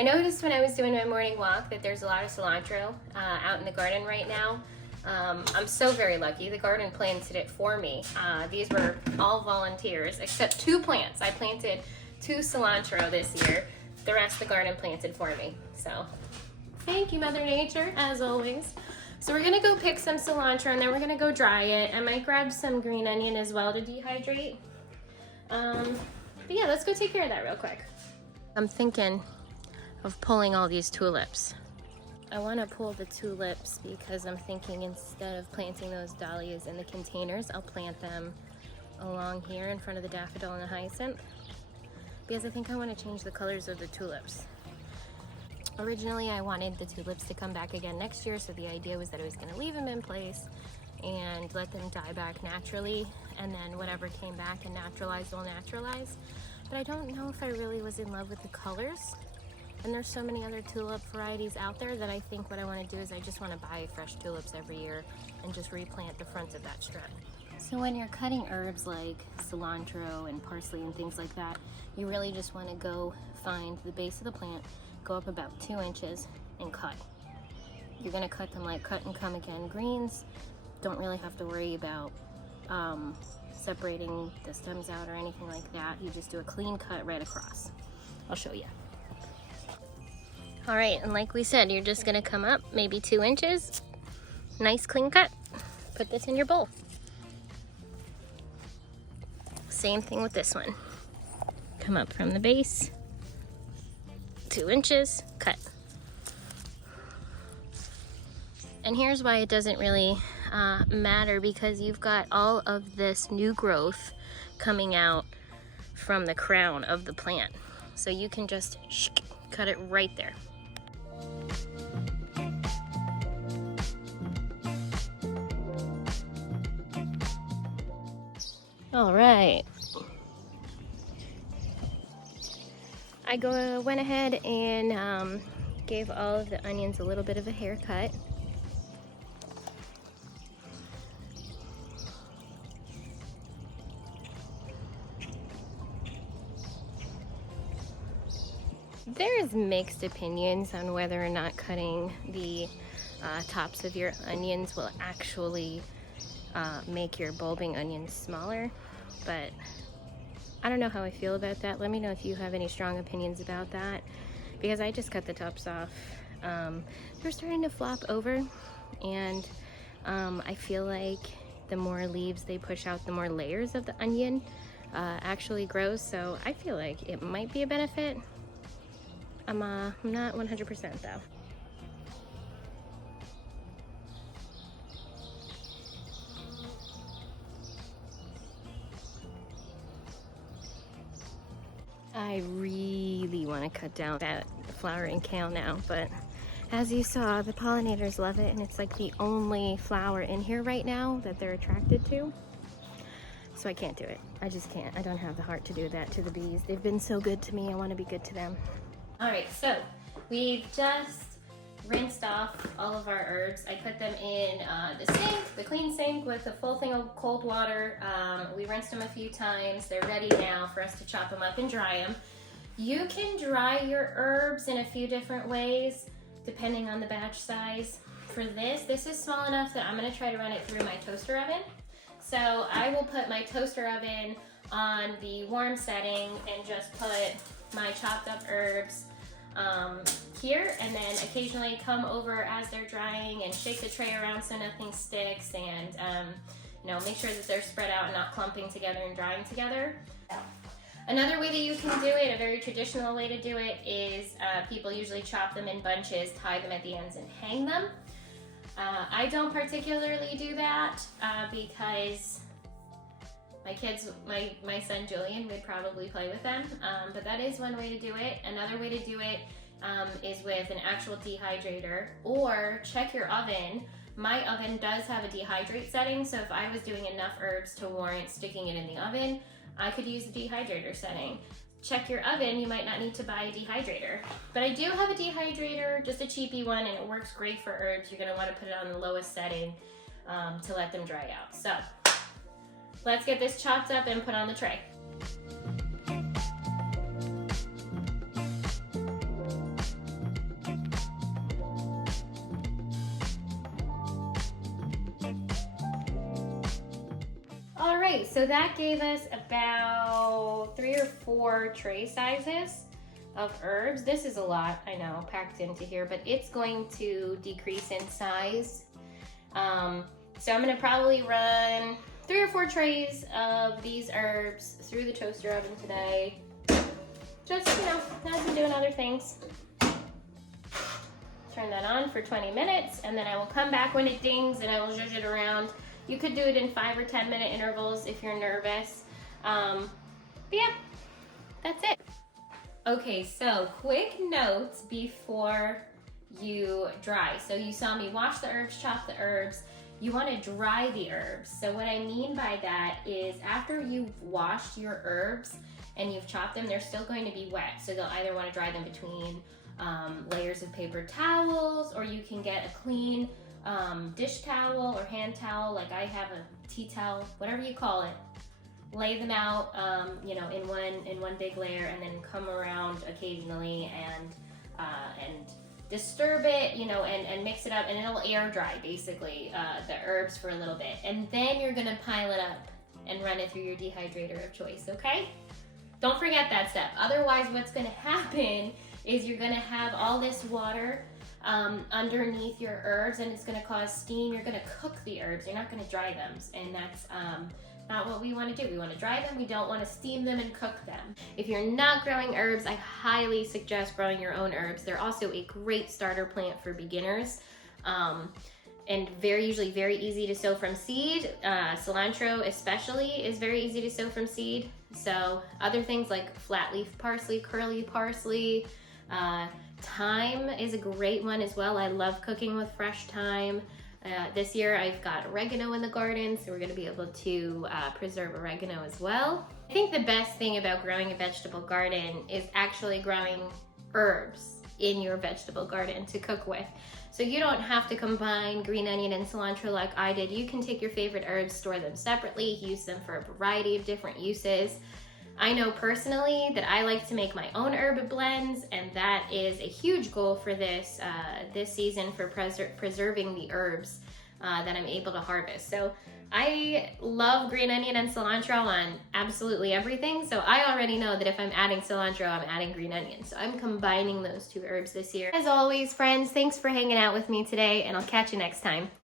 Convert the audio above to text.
I noticed when I was doing my morning walk that there's a lot of cilantro out in the garden right now. I'm so very lucky. The garden planted it for me. These were all volunteers except 2 plants. I planted 2 cilantro this year. The rest the garden planted for me. So thank you, Mother Nature, as always. So we're gonna go pick some cilantro and then we're gonna go dry it. I might grab some green onion as well to dehydrate. But yeah, let's go take care of that real quick. I'm thinking of pulling all these tulips. I want to pull the tulips because I'm thinking instead of planting those dahlias in the containers, I'll plant them along here in front of the daffodil and the hyacinth, because I think I want to change the colors of the tulips. Originally, I wanted the tulips to come back again next year, so the idea was that I was going to leave them in place and let them die back naturally, and then whatever came back and naturalized will naturalize. But I don't know if I really was in love with the colors. And there's so many other tulip varieties out there that I think what I want to do is I just want to buy fresh tulips every year and just replant the fronts of that strip. So when you're cutting herbs like cilantro and parsley and things like that, you really just want to go find the base of the plant, go up about 2 inches and cut. You're going to cut them like cut and come again greens. Don't really have to worry about separating the stems out or anything like that. You just do a clean cut right across. I'll show you. All right, and like we said, you're just gonna come up maybe 2 inches. Nice clean cut. Put this in your bowl. Same thing with this one. Come up from the base, 2 inches, cut. And here's why it doesn't really matter, because you've got all of this new growth coming out from the crown of the plant. So you can just cut it right there. All right. I went ahead and gave all of the onions a little bit of a haircut. There's mixed opinions on whether or not cutting the tops of your onions will actually make your bulbing onions smaller, but I don't know how I feel about that. Let me know if you have any strong opinions about that, because I just cut the tops off. They're starting to flop over, and I feel like the more leaves they push out, the more layers of the onion actually grows, so I feel like it might be a benefit. I'm not 100% though. I really want to cut down that flowering kale now, but as you saw, the pollinators love it, and it's like the only flower in here right now that they're attracted to. So I can't do it. I just can't. I don't have the heart to do that to the bees. They've been so good to me. I want to be good to them. All right, so we've just rinsed off all of our herbs. I put them in the sink, the clean sink, with a full thing of cold water. We rinsed them a few times. They're ready now for us to chop them up and dry them. You can dry your herbs in a few different ways depending on the batch size. For this is small enough that I'm gonna try to run it through my toaster oven. So I will put my toaster oven on the warm setting and just put my chopped up herbs here, and then occasionally come over as they're drying and shake the tray around so nothing sticks, and you know, make sure that they're spread out and not clumping together and drying together. Another way that you can do it, a very traditional way to do it, is people usually chop them in bunches, tie them at the ends, and hang them. I don't particularly do that because my son Julian would probably play with them, but that is one way to do it. Another way to do it is with an actual dehydrator, or check your oven. My oven does have a dehydrate setting, so if I was doing enough herbs to warrant sticking it in the oven, I could use the dehydrator setting. Check your oven, you might not need to buy a dehydrator. But I do have a dehydrator, just a cheapy one, and it works great for herbs. You're gonna wanna put it on the lowest setting to let them dry out. So let's get this chopped up and put on the tray. right, so that gave us about 3 or 4 tray sizes of herbs. This is a lot, I know, packed into here, but it's going to decrease in size. So I'm gonna probably run 3 or 4 trays of these herbs through the toaster oven today. Just, you know, as I'm doing other things. Turn that on for 20 minutes, and then I will come back when it dings and I will zhuzh it around. You could do it in 5 or 10 minute intervals if you're nervous. But yeah, that's it. Okay, so quick notes before you dry. So you saw me wash the herbs, chop the herbs. You want to dry the herbs. So what I mean by that is after you've washed your herbs and you've chopped them, they're still going to be wet. So you'll either want to dry them between layers of paper towels, or you can get a clean dish towel or hand towel, like I have a tea towel, whatever you call it. Lay them out, you know, in one big layer, and then come around occasionally and disturb it, you know, and mix it up, and it'll air dry basically the herbs for a little bit, and then you're gonna pile it up and run it through your dehydrator of choice. Okay? Don't forget that step. Otherwise, what's gonna happen is you're gonna have all this water underneath your herbs, and it's gonna cause steam. You're gonna cook the herbs. You're not gonna dry them, and that's not what we want to do. We want to dry them. We don't want to steam them and cook them. If you're not growing herbs, I highly suggest growing your own herbs. They're also a great starter plant for beginners, and usually very easy to sow from seed. Cilantro especially is very easy to sow from seed. So other things like flat leaf parsley, curly parsley, thyme is a great one as well. I love cooking with fresh thyme. This year I've got oregano in the garden, so we're going to be able to preserve oregano as well. I think the best thing about growing a vegetable garden is actually growing herbs in your vegetable garden to cook with. So you don't have to combine green onion and cilantro like I did. You can take your favorite herbs, store them separately, use them for a variety of different uses. I know personally that I like to make my own herb blends, and that is a huge goal for this season for preserving the herbs that I'm able to harvest. So I love green onion and cilantro on absolutely everything. So I already know that if I'm adding cilantro, I'm adding green onion. So I'm combining those two herbs this year. As always, friends, thanks for hanging out with me today, and I'll catch you next time.